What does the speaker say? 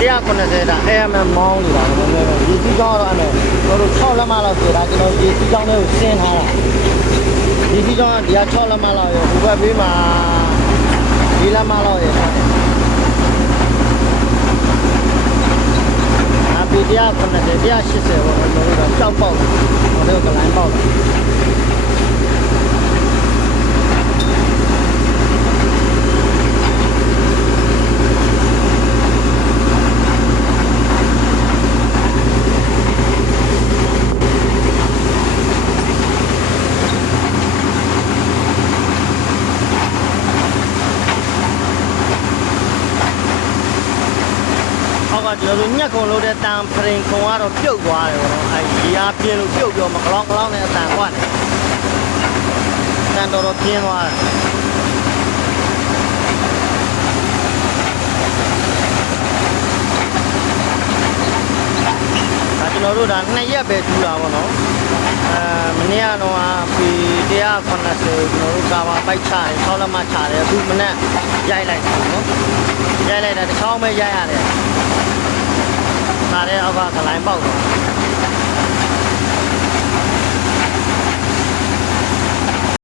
တရား90တာ AMM မောင်းနေတာရေစီးကြောင်းတော့အဲ့မဲ့တို့6လက်မလောက်ဆိုတာကျွန်တော်ရေစီးကြောင်းလေးကိုဆင်းထားတာရေစီးကြောင်းကဒီက6လက်မလောက်ရယ်ဒီဘက်ဘေးမှာ4လက်မလောက်ရယ်ဒီတရား90တရား80ပေါ့ကျွန်တော်တို့ကြောက်ပေါက်တယ်ဟိုကလိုင်းပေါက်တယ်ကျွန်တော်တို့ညက်ခုံလို့တဲ့တန်ဖရင်ခုံကတော့ပြုတ်သွားတယ်ပေါ့နော်အဲဒီရေအားပြင်းလို့ပြုတ်ပြောမကလောင်းကလောင်းနဲ့အတန်ကွက်တယ်တန်တော်ပြင်းသွားတယ်ဒါကျွန်တော်တို့ဒါ2ရက်ပဲထူတာပေါ့နော်မနေ့ကတော့ဒီ190ကျွန်တော်တို့ကာဘာပိုက်ချတယ်6လက်မချတယ်အခုမနေ့ရိုက်လိုက်တယ်နော်ရိုက်လိုက်တာတစ်ချောင်းပဲရိုက်ရတယ်ဒါလည်းအောက်ကကလိုင်းပေါက်တော့